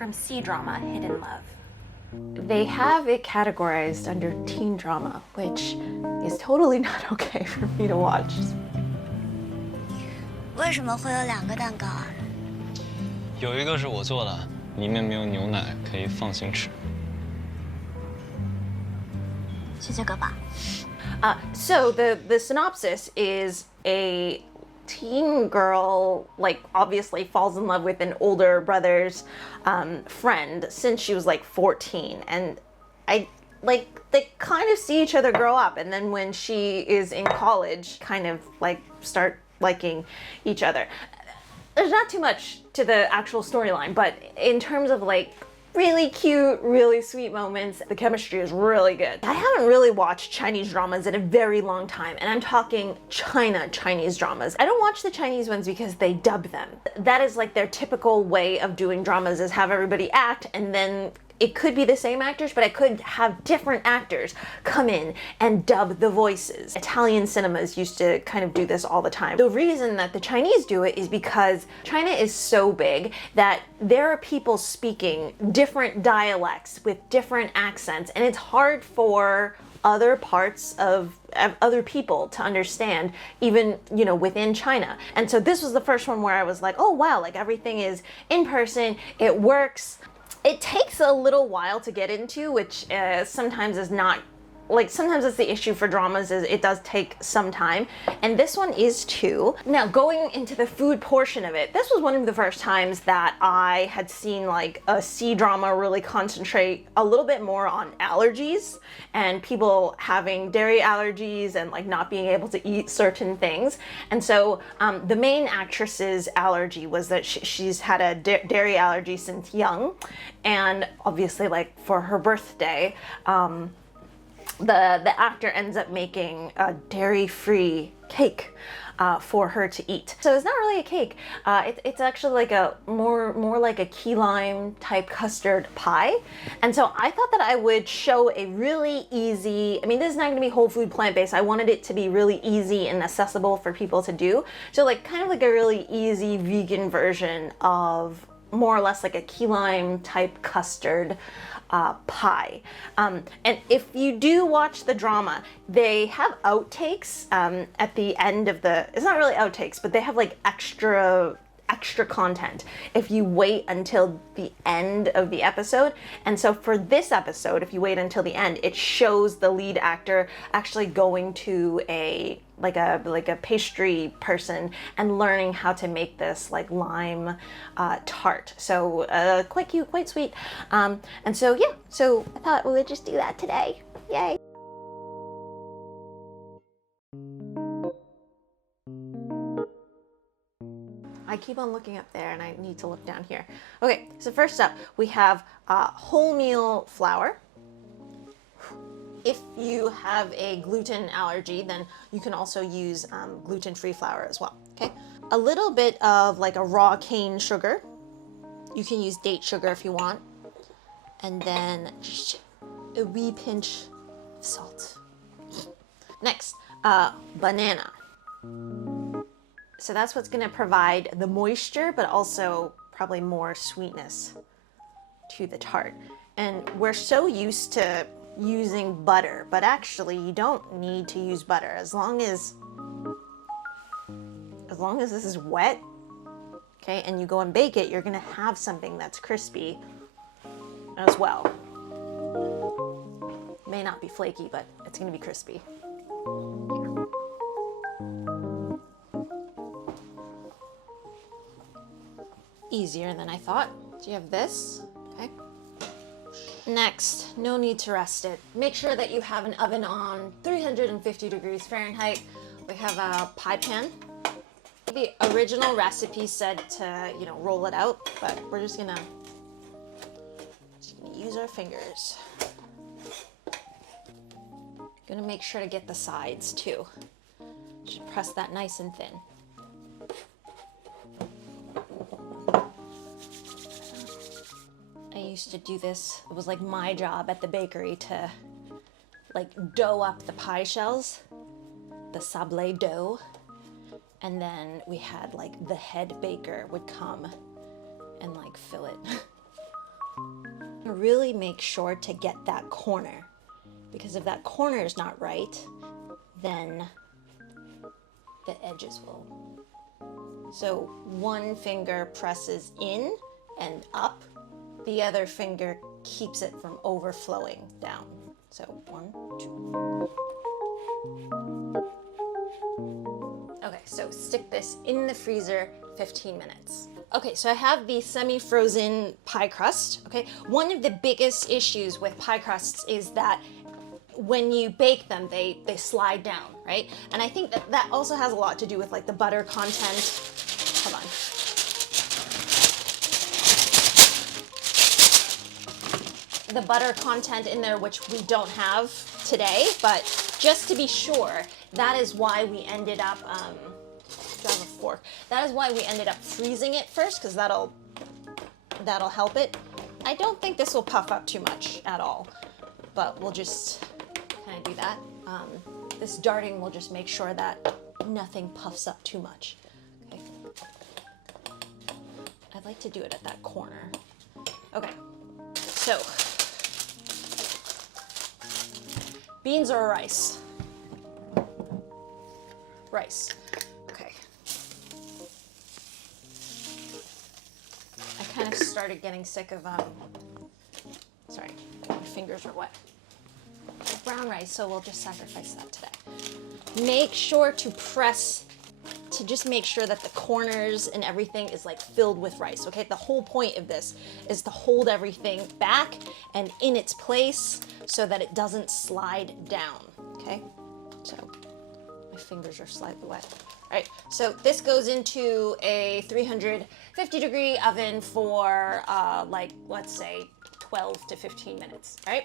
from C-drama Hidden Love. They have it categorized under teen drama, which is totally not okay for me to watch. 为什么会有2个蛋糕啊？有一个是我做的，里面没有牛奶，可以放心吃。是这个吧？ So the synopsis is a teen girl, like, obviously falls in love with an older brother's friend since she was like 14, and they kind of see each other grow up, and then when she is in college, kind of like start liking each other. There's not too much to the actual storyline, but in terms of like really cute, really sweet moments, the chemistry is really good. I haven't really watched Chinese dramas in a very long time, and I'm talking Chinese dramas. I don't watch the Chinese ones because they dub them. That is like their typical way of doing dramas, is have everybody act, and then it could be the same actors, but I could have different actors come in and dub the voices. Italian cinemas used to kind of do this all the time. The reason that the Chinese do it is because China is so big that there are people speaking different dialects with different accents, and it's hard for other parts of other people to understand, even, you know, within China. And so this was the first one where I was like, oh wow, like everything is in person, it works. It takes a little while to get into, which sometimes is not, like, sometimes it's the issue for dramas, is it does take some time, and this one is too. Now, going into the food portion of it, this was one of the first times that I had seen like a C-drama really concentrate a little bit more on allergies and people having dairy allergies and like not being able to eat certain things. And so the main actress's allergy was that she's had a dairy allergy since young, and obviously like for her birthday, the actor ends up making a dairy-free cake for her to eat. So it's not really a cake. It's actually like a more like a key lime type custard pie. And so I thought that I would show a really easy, I mean, this is not going to be whole food plant-based. I wanted it to be really easy and accessible for people to do. So like kind of like a really easy vegan version of more or less like a key lime type custard pie. And if you do watch the drama, they have outtakes at the end of the, it's not really outtakes, but they have like extra content if you wait until the end of the episode. And so for this episode, if you wait until the end, it shows the lead actor actually going to a pastry person and learning how to make this like lime tart. So quite cute, quite sweet. And so yeah, so I thought we would just do that today. Yay. I keep on looking up there and I need to look down here. Okay, so first up we have wholemeal flour. If you have a gluten allergy, then you can also use gluten-free flour as well, okay? A little bit of like a raw cane sugar. You can use date sugar if you want. And then just a wee pinch of salt. Next, banana. So that's what's gonna provide the moisture, but also probably more sweetness to the tart. And we're so used to using butter, but actually you don't need to use butter as long as this is wet, okay, and you go and bake it, you're gonna have something that's crispy as well. May not be flaky, but it's gonna be crispy. Easier than I thought. So you have this, okay? Next, no need to rest it. Make sure that you have an oven on 350 degrees Fahrenheit. We have a pie pan. The original recipe said to, you know, roll it out, but we're just gonna use our fingers. Gonna make sure to get the sides too. Just press that nice and thin. I used to do this. It was like my job at the bakery to like dough up the pie shells, the sablé dough, and then we had like the head baker would come and like fill it. really make sure to get that corner, because if that corner is not right, then the edges will. So one finger presses in and up, the other finger keeps it from overflowing down. So 1, 2. Okay, so stick this in the freezer 15 minutes. Okay, so I have the semi-frozen pie crust, okay? One of the biggest issues with pie crusts is that when you bake them, they slide down, right? And I think that also has a lot to do with like the butter content. Hold on. The butter content in there, which we don't have today, but just to be sure, that is why we ended up, do I have a fork? That is why we ended up freezing it first, because that'll help it. I don't think this will puff up too much at all, but we'll just kind of do that. This darting will just make sure that nothing puffs up too much. Okay. I'd like to do it at that corner. Okay, so beans or rice? Rice. Okay. I kind of started getting sick of, sorry, my fingers are wet. Brown rice, so we'll just sacrifice that today. Make sure to press to just make sure that the corners and everything is like filled with rice, okay? The whole point of this is to hold everything back and in its place so that it doesn't slide down, okay? So my fingers are slightly wet. All right, so this goes into a 350-degree oven for like, let's say 12 to 15 minutes, all right?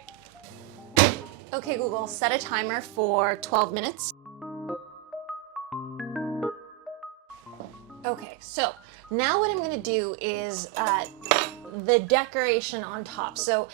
Okay, Google, set a timer for 12 minutes. Okay, so now what I'm gonna do is the decoration on top. So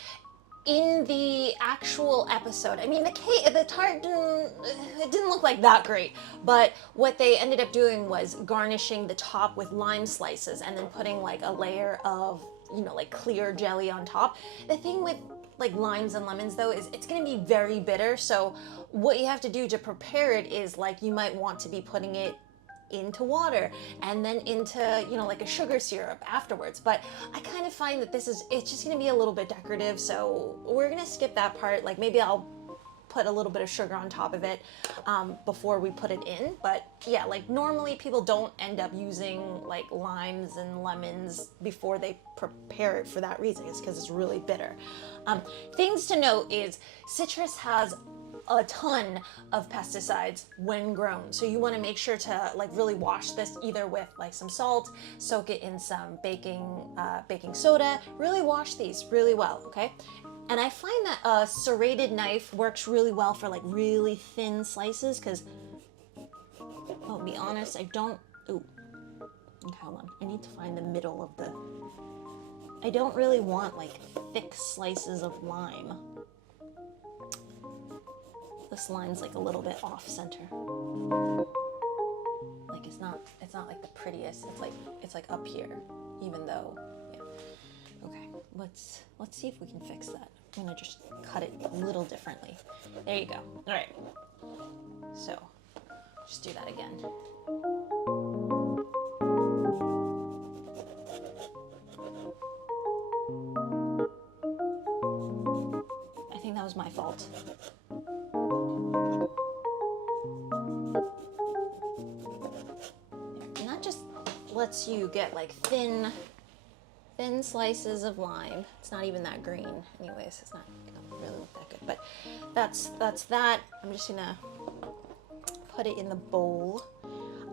in the actual episode, I mean, the tart didn't look like that great, but what they ended up doing was garnishing the top with lime slices and then putting like a layer of, you know, like clear jelly on top. The thing with like limes and lemons though is it's gonna be very bitter, so what you have to do to prepare it is like you might want to be putting it into water and then into, you know, like a sugar syrup afterwards. But I kind of find that it's just gonna be a little bit decorative, so we're gonna skip that part. Like maybe I'll put a little bit of sugar on top of it before we put it in. But yeah, like normally people don't end up using like limes and lemons before they prepare it for that reason. It's because it's really bitter. Things to note is citrus has a ton of pesticides when grown, so you want to make sure to like really wash this either with like some salt, soak it in some baking soda, really wash these really well, okay? And I find that a serrated knife works really well for like really thin slices, because I'll be honest, I don't, ooh, okay, hold on, I need to find the middle of the, I don't really want like thick slices of lime. This line's like a little bit off center. Like it's not like the prettiest. It's like up here, even though, yeah. Okay, let's see if we can fix that. I'm gonna just cut it a little differently. There you go. All right. So just do that again. I think that was my fault. And that just lets you get like thin slices of lime. It's not even that green anyways. It's not gonna really look that good, but that's that. I'm just gonna put it in the bowl.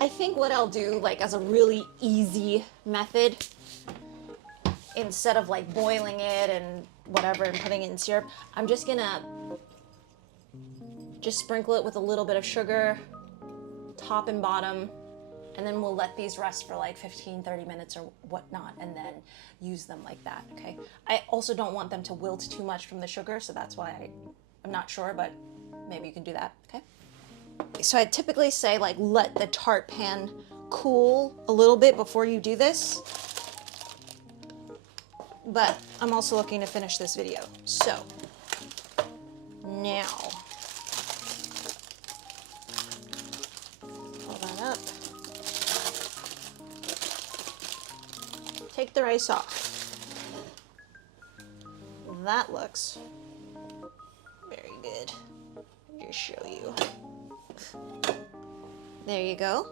I think what I'll do, like as a really easy method, instead of like boiling it and whatever and putting it in syrup, I'm just gonna sprinkle it with a little bit of sugar, top and bottom, and then we'll let these rest for like 15-30 minutes or whatnot, and then use them like that, okay? I also don't want them to wilt too much from the sugar, so that's why I'm not sure, but maybe you can do that, okay? So I typically say like let the tart pan cool a little bit before you do this. but I'm also looking to finish this video. So now, pull that up. Take the rice off. That looks very good. Just show you. There you go.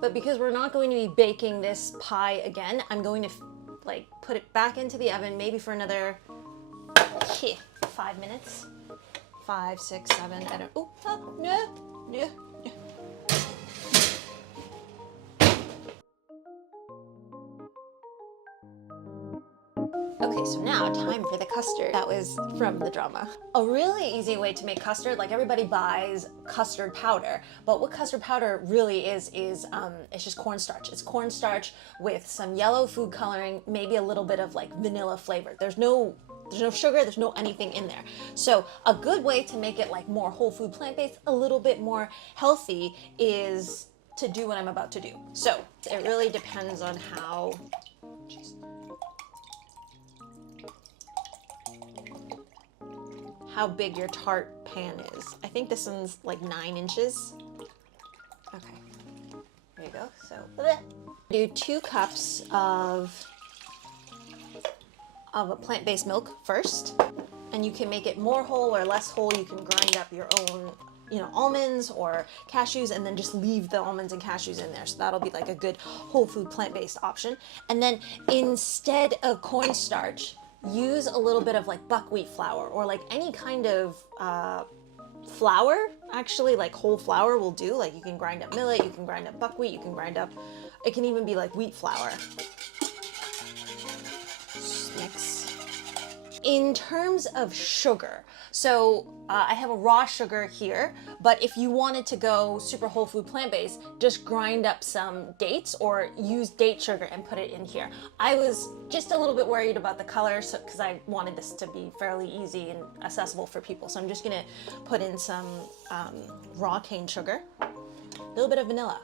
But because we're not going to be baking this pie again, I'm going to like put it back into the oven maybe for another 5 minutes. 5, 6, 7, I don't, no. Okay, so now time for the custard. That was from the drama. A really easy way to make custard, like everybody buys custard powder, but what custard powder really is it's just cornstarch. It's cornstarch with some yellow food coloring, maybe a little bit of like vanilla flavor. There's no sugar, there's no anything in there. So a good way to make it like more whole food plant-based, a little bit more healthy, is to do what I'm about to do. So it really depends on how big your tart pan is. I think this one's like 9 inches. Okay, there you go. So do 2 cups of a plant-based milk first, and you can make it more whole or less whole. You can grind up your own, almonds or cashews, and then just leave the almonds and cashews in there. So that'll be like a good whole food plant-based option. And then instead of cornstarch, use a little bit of like buckwheat flour, or like any kind of flour, actually, like whole flour will do. Like you can grind up millet, you can grind up buckwheat, you can grind up, it can even be like wheat flour. Mix. In terms of sugar, so I have a raw sugar here, but if you wanted to go super whole food plant-based, just grind up some dates or use date sugar and put it in here. I was just a little bit worried about the color, because I wanted this to be fairly easy and accessible for people. So I'm just gonna put in some raw cane sugar, a little bit of vanilla.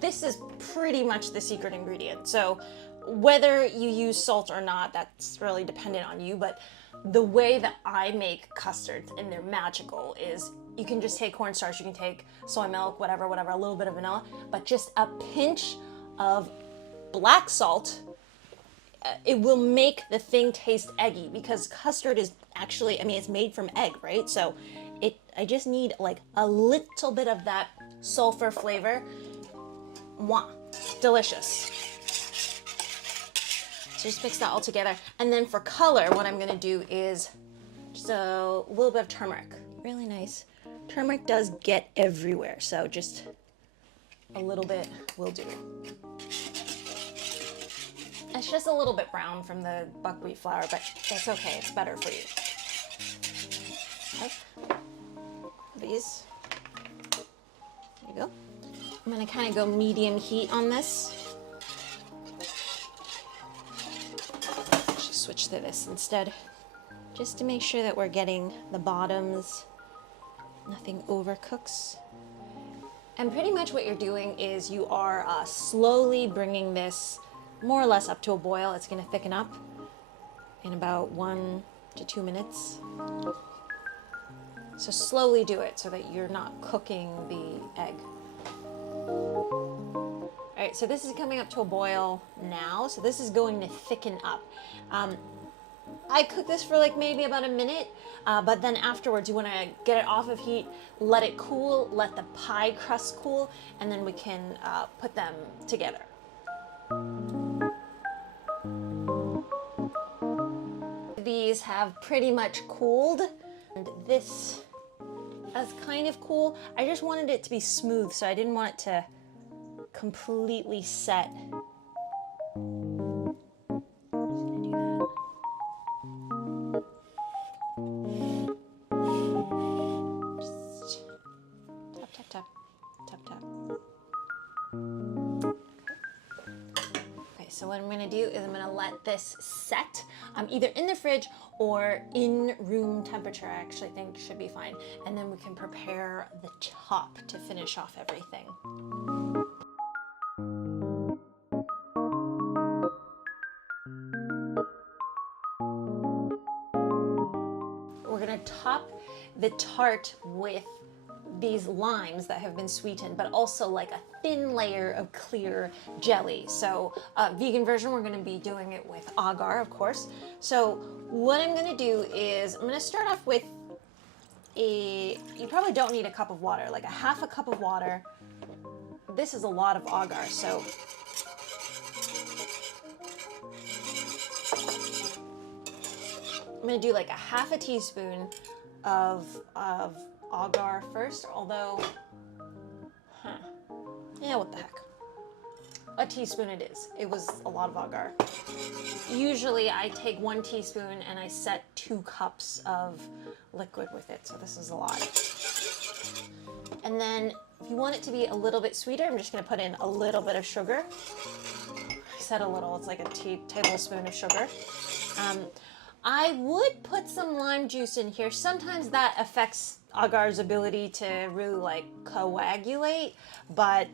This is pretty much the secret ingredient. So whether you use salt or not, that's really dependent on you, but the way that I make custards, and they're magical, is you can just take cornstarch, you can take soy milk, whatever, a little bit of vanilla, but just a pinch of black salt. It will make the thing taste eggy, because custard is actually, it's made from egg, right? So I just need like a little bit of that sulfur flavor. Mwah, delicious. So just mix that all together. And then for color, what I'm gonna do is just a little bit of turmeric. Really nice. Turmeric does get everywhere, so just a little bit will do. It's just a little bit brown from the buckwheat flour, but that's okay, it's better for you. Okay. These, there you go. I'm gonna kind of go medium heat on this. Just switch to this instead, just to make sure that we're getting the bottoms, nothing overcooks. And pretty much what you're doing is you are slowly bringing this more or less up to a boil. It's gonna thicken up in about 1 to 2 minutes. So slowly do it so that you're not cooking the egg. All right, so this is coming up to a boil now. So this is going to thicken up. I cook this for like maybe about a minute, but then afterwards you want to get it off of heat, let it cool, let the pie crust cool, and then we can put them together. These have pretty much cooled, and this is kind of cool. I just wanted it to be smooth, so I didn't want it to completely set. Just tap, tap, tap, tap, tap. Okay, so what I'm gonna do is I'm gonna let this set, either in the fridge or in room temperature. I actually think should be fine. And then we can prepare the top to finish off everything. to top the tart with these limes that have been sweetened, but also like a thin layer of clear jelly. So vegan version, we're going to be doing it with agar, of course. So what I'm going to do is I'm going to start off with you probably don't need a cup of water, like a half a cup of water. This is a lot of agar, so I'm going to do like a half a teaspoon of agar first, although, yeah, what the heck. A teaspoon it is. It was a lot of agar. Usually I take 1 teaspoon and I set 2 cups of liquid with it, so this is a lot. And then if you want it to be a little bit sweeter, I'm just going to put in a little bit of sugar. I said a little, it's like a tablespoon of sugar. I would put some lime juice in here. Sometimes that affects agar's ability to really like coagulate, but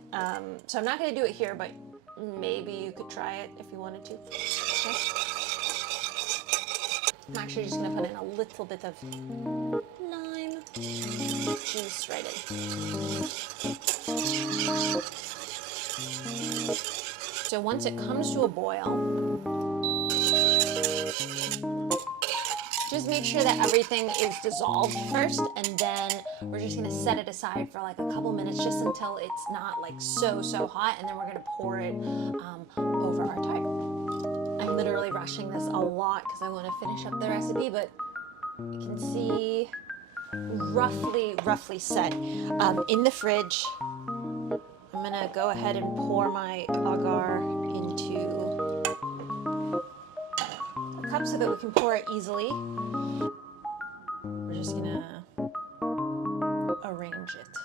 so I'm not going to do it here, but maybe you could try it if you wanted to. Okay. I'm actually just going to put in a little bit of lime juice right in. So once it comes to a boil, just make sure that everything is dissolved first, and then we're just gonna set it aside for like a couple minutes, just until it's not like so hot, and then we're gonna pour it over our tart. I'm literally rushing this a lot because I want to finish up the recipe, but you can see roughly set in the fridge. I'm gonna go ahead and pour my agar into a cup so that we can pour it easily. We're just gonna arrange it.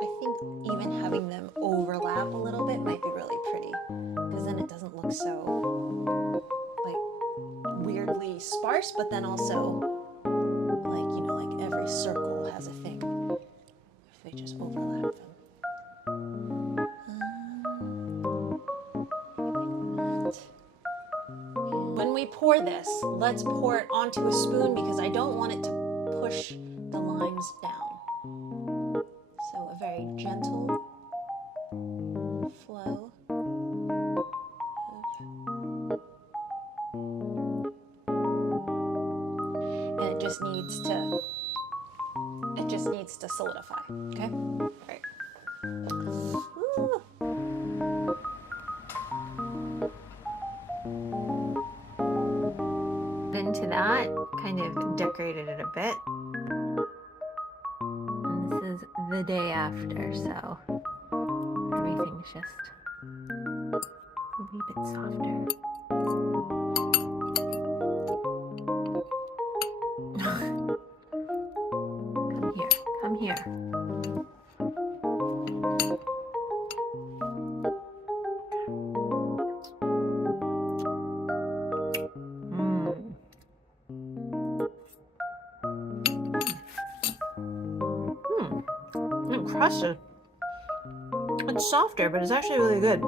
I think even having them overlap a little bit might be really pretty, because then it doesn't look so like weirdly sparse, but then also like, you know, like every circle has a thing if they just overlap them. When we pour this, let's pour it onto a spoon because I don't want it to push the limes down. So a very gentle flow and it just needs to solidify. Okay? All right. Ooh. Into that, kind of decorated it a bit. And this is the day after, so everything's just a wee bit softer. Come here. Crusted. It's softer, but it's actually really good.